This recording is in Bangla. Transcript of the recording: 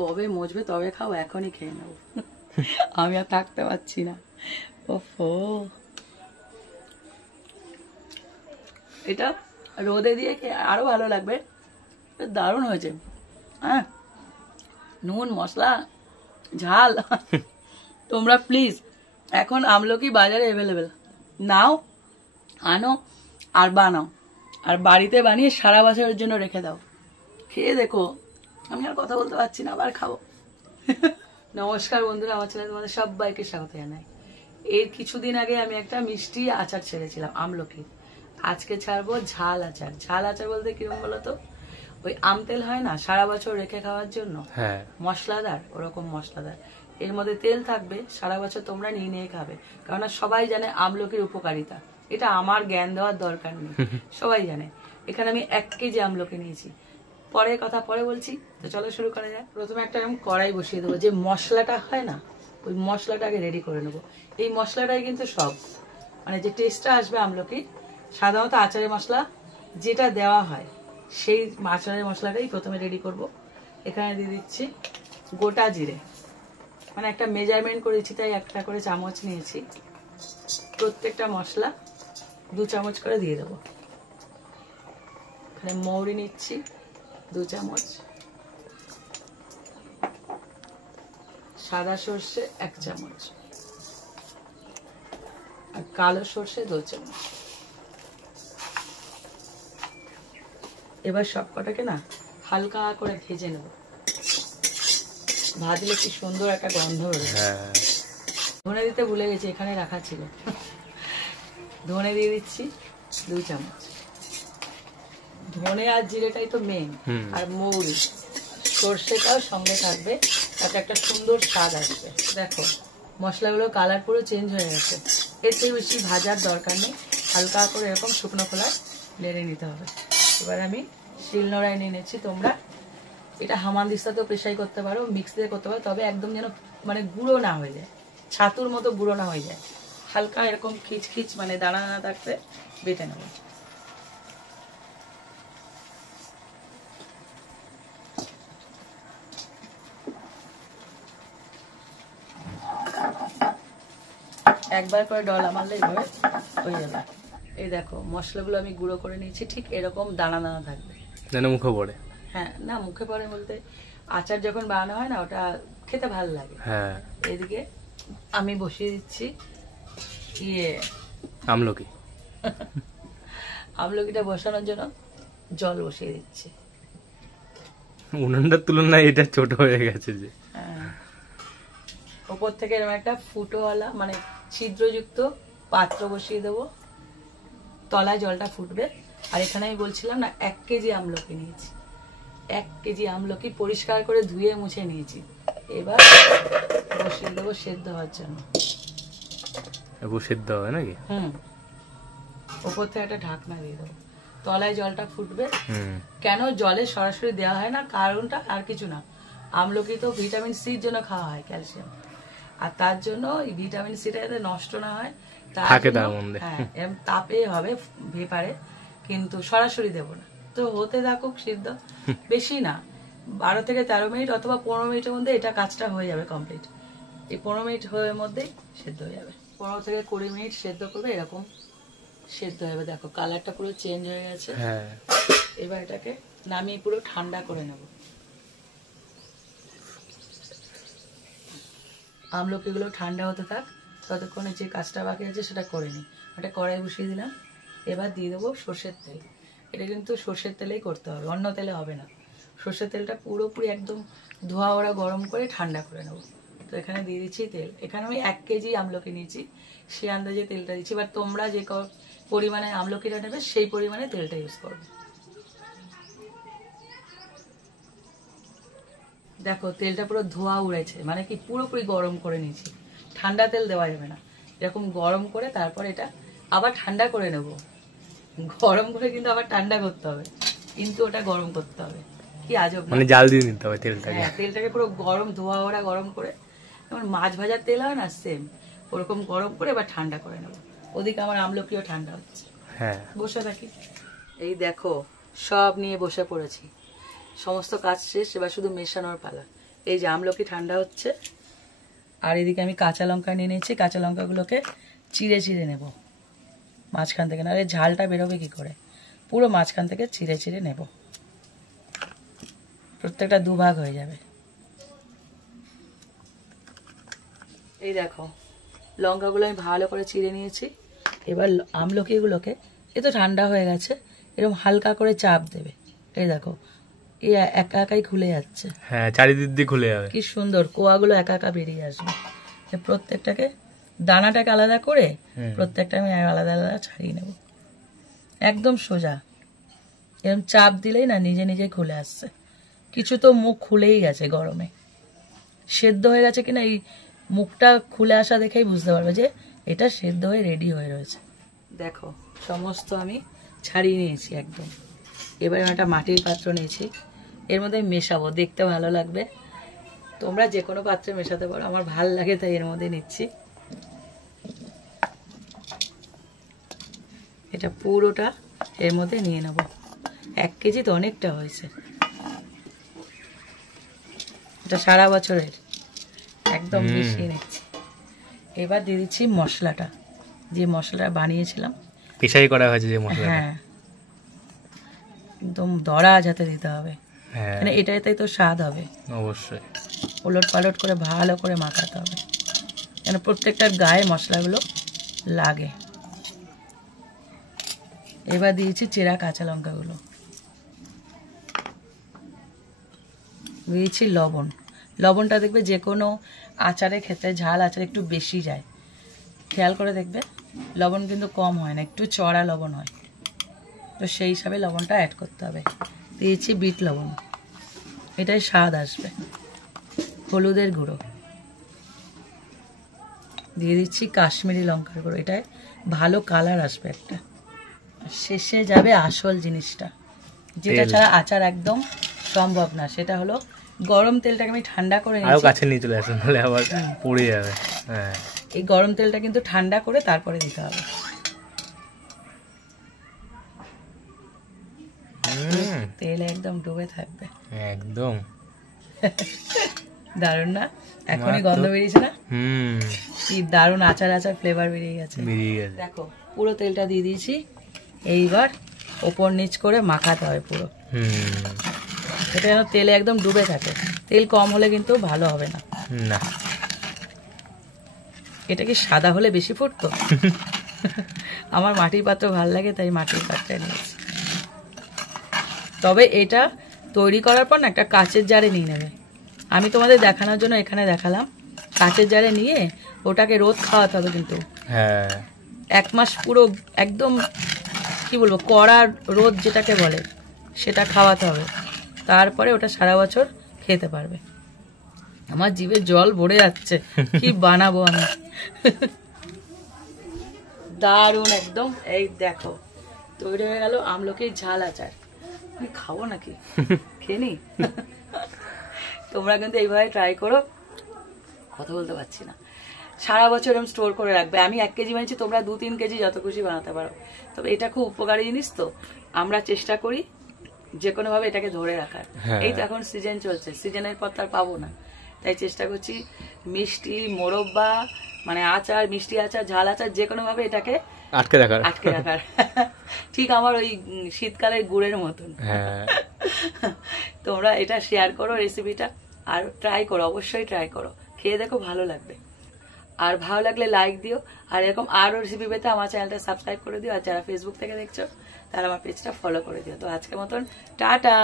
কবে মজবে তবে খাও, এখনই খেয়ে নেবো। আমি আর থাকতে পারছি না। ওফো, এটা রোদে দিয়ে খেয়ে আরো ভালো লাগবে। দারুণ হয়েছে। হ্যাঁ, নুন মশলা ঝাল। তোমরা প্লিজ, এখন আমলকি বাজারে অ্যাভেলেবেল, নাও, আনো আর বানাও, আর বাড়িতে বানিয়ে সারা বছরের জন্য রেখে দাও। খেয়ে দেখো। আমি আর কথা বলতে পারছি না, আবার খাবো। নমস্কার বন্ধুরা, আমার চ্যানেলে তোমাদের সবাইকে স্বাগত জানাই। এর কিছুদিন আগে আমি একটা মিষ্টি আচার ছেড়েছিলাম আমলকি। আজকে ছাড়বো ঝাল আচার। ঝাল আচার বলতে কিরকম বলতো, ওই আম তেল হয় না সারা বছর রেখে খাওয়ার জন্য, মশলাদার, ওরকম মশলাদার। এর মধ্যে তেল থাকবে, সারা বছর তোমরা নিয়ে নিয়ে খাবে। কারণ সবাই জানে আমলকির উপকারিতা, এটা আমার জ্ঞান দেওয়ার দরকার নেই, সবাই জানে। এখানে আমি 1 কেজি আমলকি নিয়েছি। পরে কথা পরে বলছি, তো চলো শুরু করা যাক। প্রথমে একটা এরকম কড়াই বসিয়ে দেবো। যে মশলাটা হয় না, ওই মশলাটা আগে রেডি করে নেবো। এই মশলাটাই কিন্তু সব, মানে যে টেস্টটা আসবে আমলকির, সাধারণত আচারের মশলা যেটা দেওয়া হয় সেই আচারের মশলাটাই প্রথমে রেডি করব। এখানে দিয়ে দিচ্ছি গোটা জিরে, মানে একটা মেজারমেন্ট করেছি তাই একটা করে চামচ নিয়েছি। প্রত্যেকটা মশলা 2 চামচ করে দিয়ে দেবো। এখানে মৌরি নিচ্ছি 2 চামচ, সাদা সর্ষে 1 চামচ, আর কালো সর্ষে 2 চামচ। এবার সবকটাকে না হালকা করে ভেজে নেব। ভাজলে কি সুন্দর একটা গন্ধ বেরোবে। ধনে দিতে ভুলে গেছি, এখানে রাখা ছিল। ধনে দিয়ে দিচ্ছি 2 চামচ। ধনে আর জিরেটাই তো মেন, আর মৌরি, সর্ষেটাও সঙ্গে থাকবে, তাতে একটা সুন্দর স্বাদ আসবে। দেখো মশলাগুলো কালার পুরো চেঞ্জ হয়ে গেছে। এর থেকে বেশি ভাজার দরকার নেই, হালকা করে এরকম শুকনো খোলায় নেড়ে নিতে হবে। এবার আমি শিলনোড়ায় নিয়ে নিচ্ছি। তোমরা এটা হামানদিস্তাতেও প্রেসারি করতে পারো, মিক্সিতে করতে পারো, তবে একদম যেন মানে গুঁড়ো না হয়ে যায়, ছাতুর মতো গুঁড়ো না হয়ে যায়, হালকা এরকম খিচখিচ মানে দানা দানা থাকতে বেটে নেব। একবার করে ডলা মারলে এইভাবে হয়ে যাবে। এই দেখো মশলাগুলো আমি গুঁড়ো করে নিয়েছি, ঠিক এরকম দানা দানা থাকবে, যেন মুখে পড়ে। হ্যাঁ, না মুখে পড়ে বলতে আচার যখন বানানো হয় না, ওটা খেতে ভালো লাগে। হ্যাঁ, এদিকে আমি বসিয়ে দিচ্ছি আমলকি। আমলকিটা বসানোর জন্য জল বসিয়ে দিচ্ছি। উনানটার তুলনায় এটা ছোট হয়ে গেছে যে। ওপর থেকে এরকম একটা ফুটোওয়ালা মানে ছিদ্রযুক্ত পাত্র বসিয়ে দেবো, তলায় জলটা ফুটবে। আর এখানে আমি বলছিলাম না 1 কেজি আমলকি নিয়েছি। 1 কেজি আমলকি পরিষ্কার করে ধুয়ে মুছে নিয়েছি। এবার বসিয়ে দেবো সেদ্ধ হওয়ার জন্য। সেদ্ধ হবে নাকি? ওপর থেকে একটা ঢাকনা দিয়ে দেবো। তলায় জলটা ফুটবে। কেন জলে সরাসরি দেওয়া হয় না, কারণটা আর কিছু না, আমলকি তো ভিটামিন সির জন্য খাওয়া হয়, ক্যালসিয়াম, আর তার জন্য এই ভিটামিন সিটা যাতে নষ্ট না হয় তাপে হবে ভেপারে, কিন্তু সরাসরি দেবো না। তো হতে থাকুক সিদ্ধ, বেশি না, 12 থেকে 13 মিনিট অথবা 15 মিনিটের মধ্যে এটা কাজটা হয়ে যাবে কমপ্লিট। এই 15 মিনিট হয়ে মধ্যেই সেদ্ধ হয়ে যাবে। 15 থেকে 20 মিনিট সেদ্ধ করবে, এরকম সেদ্ধ হয়ে যাবে। দেখো কালারটা পুরো চেঞ্জ হয়ে গেছে। এবার এটাকে নামিয়ে পুরো ঠান্ডা করে নেব। আমলকিগুলো ঠান্ডা হতে থাক, ততক্ষণে যে কাজটা বাকি আছে সেটা করে নিই। একটা কড়াই বসিয়ে দিলাম। এবার দিয়ে দেবো সর্ষের তেল। এটা কিন্তু সর্ষের তেলেই করতে হবে, অন্য তেলে হবে না। সর্ষের তেলটা পুরোপুরি একদম ধোয়া ওরা গরম করে ঠান্ডা করে নেব। তো এখানে দিয়ে দিচ্ছি তেল। এখানে আমি 1 কেজি আমলকি নিয়েছি, সে আন্দাজে তেলটা দিচ্ছি। এবার তোমরা যে পরিমাণে আমলকিটা নেবে সেই পরিমাণে তেলটা ইউজ করবে। দেখো তেলটা পুরো ধোয়া উড়েছে, মানে কি পুরোপুরি গরম করে নিয়েছি। ঠান্ডা তেল দেওয়া যাবে না, এরকম গরম করে তারপর এটা আবার ঠান্ডা করে নেব। গরম করে কিন্তু আবার ঠান্ডা করতে হবে, কিন্তু ওটা গরম করতে হবে। কি আজব, মানে জাল দিয়ে নিতে হবে তেলটাকে। হ্যাঁ, তেলটাকে পুরো গরম ধোয়া ওরা গরম করে, যেমন মাছ ভাজার তেল হয় না, সেম ওরকম গরম করে এবার ঠান্ডা করে নেব। ওদিকে আমার আমলকিও ঠান্ডা হচ্ছে। বসে থাকি। এই দেখো সব নিয়ে বসে পড়েছি, সমস্ত কাজ শেষ, এবার শুধু মেশানোর পালা। এই যে আমলকি ঠান্ডা হচ্ছে, আর এদিকে আমি কাঁচা লঙ্কা নিয়ে নিয়েছি। কাঁচা লঙ্কাগুলোকে চিড়ে চিড়ে নেব মাঝখান থেকে, নাহলে ঝালটা বেরোবে কি করে। পুরো মাঝখান থেকে চিড়ে চিড়ে নেব, প্রত্যেকটা দুভাগ হয়ে যাবে। এই দেখো লঙ্কাগুলো আমি ভালো করে চিড়ে নিয়েছি। এবার আমলকিগুলোকে, এ তো ঠান্ডা হয়ে গেছে, এরকম হালকা করে চাপ দেবে। এই দেখো এই একা একাই খুলে যাচ্ছে। হ্যাঁ, চারিদিক দিয়ে খুলে যাবে। কি সুন্দর কোয়াগুলো একা একা বেরিয়ে আসবে। প্রত্যেকটাকে দানাটাকে আলাদা করে প্রত্যেকটা আমি আলাদা আলাদা ছাড়িয়ে নেব। একদম সোজা, এরকম চাপ দিলেই না নিজে নিজেই খুলে আসছে। কিছু তো মুখ খুলেই গেছে গরমে, সেদ্ধ হয়ে গেছে কিনা এই মুখটা খুলে আসা দেখেই বুঝতে পারবে যে এটা সেদ্ধ হয়ে রেডি হয়ে রয়েছে। দেখো সমস্ত আমি ছাড়িয়ে নিয়েছি একদম। এবার আমি একটা মাটির পাত্র নিয়েছি, এর মধ্যে মেশাবো, দেখতে ভালো লাগবে। তোমরা যে কোনো পাত্রে মেশাতে পারো, আমার ভাল লাগে তাই এর মধ্যে নিচ্ছি। এটা পুরোটা এর মধ্যে নিয়ে নেব। 1 কেজি তো অনেকটা হয়েছে, এটা সারা বছরের একদম মিশিয়ে নিচ্ছি। এবার দিয়ে দিচ্ছি মশলাটা, যে মশলাটা বানিয়েছিলাম, পেশাই করা হয়েছে যে মশলাটা। হ্যাঁ একদম দরা যাতে দিতে হবে, হ্যাঁ মানে এটাই তো স্বাদ হবে। অবশ্যই ওলট পালট করে ভালো করে মাখাতে হবে, যেন প্রত্যেকটার গায়ে মশলাগুলো লাগে। এবার দিয়েছি চেরা কাঁচা লঙ্কাগুলো, দিয়েছি লবণ। লবণটা দেখবে যে কোনো আচারে খেতে, ঝাল আচারে একটু বেশি যায়, খেয়াল করে দেখবে। লবণ কিন্তু কম হয় না, একটু চড়া লবণ হয়, তো সেই হিসাবে লবণটা অ্যাড করতে হবে। দিয়েছি বিট লবণ, এটাই স্বাদ আসবে। হলুদের গুঁড়ো দিয়ে দিচ্ছি, কাশ্মীরি লঙ্কার গুঁড়ো, এটাই ভালো কালার আসবে একটা। শেষে যাবে আসল জিনিসটা, যেটা ছাড়া আচার একদম সম্ভব না, সেটা হলো গরম তেলটাকে আমি ঠান্ডা করে আরো নিয়েছি। কাছে নিয়ে চলে আসুন, নাহলে আবার পুড়ে যাবে। হ্যাঁ, এই গরম তেলটা কিন্তু ঠান্ডা করে তারপরে দিতে হবে। তেল একদম ডুবে থাকবে, একদম দারুণ না? এখনই গন্ধ বেরিয়েছে না? হুম, কি দারুণ আচার আচার ফ্লেভার বেরিয়ে গেছে। বেরিয়ে গেছে। দেখো পুরো তেলটা দিয়ে দিয়েছি, এইবার ওপর নিচ করে মাখাতে হবে পুরো। এটা যেন তেলে একদম ডুবে থাকে, তেল কম হলে কিন্তু ভালো হবে না। না, এটা কি সাদা হলে বেশি ফুটতো? আমার মাটির পাত্র ভালো লাগে তাই মাটির পাত্রে নিয়েছি। তবে এটা তৈরি করার পর না একটা কাচের জারে নিয়ে নেবে। আমি তোমাদের দেখানোর জন্য এখানে দেখালাম, কাচের জারে নিয়ে ওটাকে রোদ খাওয়াতে হবে কিন্তু। হ্যাঁ, 1 মাস পুরো একদম কি বলবো, কড়া রোদ যেটাকে বলে সেটা খাওয়াতে হবে, তারপরে ওটা সারা বছর খেতে পারবে। আমার জিভে জল ভরে যাচ্ছে, কি বানাবো আমি। দারুণ একদম। এই দেখো তৈরি হয়ে গেল আমলকির ঝাল আচার। আমি খাবো নাকি? খেয়ে নি। তোমরা কিন্তু এইভাবে ট্রাই করো। কথা বলতে পারছি না। সারা বছর এরকম স্টোর করে রাখবে। আমি 1 কেজি বানিয়েছি, তোমরা 2-3 কেজি যত খুশি বানাতে পারো। তবে এটা খুব উপকারী জিনিস, তো আমরা চেষ্টা করি যে কোনো ভাবে এটাকে ধরে রাখার। এই তো এখন সিজন চলছে, সিজনের পর তার পাবো না, তাই চেষ্টা করছি মিষ্টি, মোরব্বা, মানে আচার, মিষ্টি আচার, ঝাল আচার, যে কোনো ভাবে এটাকে আটকে রাখার। ঠিক আমার ওই শীতকালের গুড়ের মতন। তোমরা এটা শেয়ার করো রেসিপিটা, আর ট্রাই করো, অবশ্যই ট্রাই করো, খেয়ে দেখো ভালো লাগবে। আর ভালো লাগলে লাইক দিও, আর এরকম আরো রেসিপি পেতে আমার চ্যানেলটা সাবস্ক্রাইব করে দিও, আর যারা ফেসবুক থেকে দেখছো তারা আমার পেজটা ফলো করে দিও। তো আজকের মতন টাটা।